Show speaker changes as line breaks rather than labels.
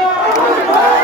Yeah.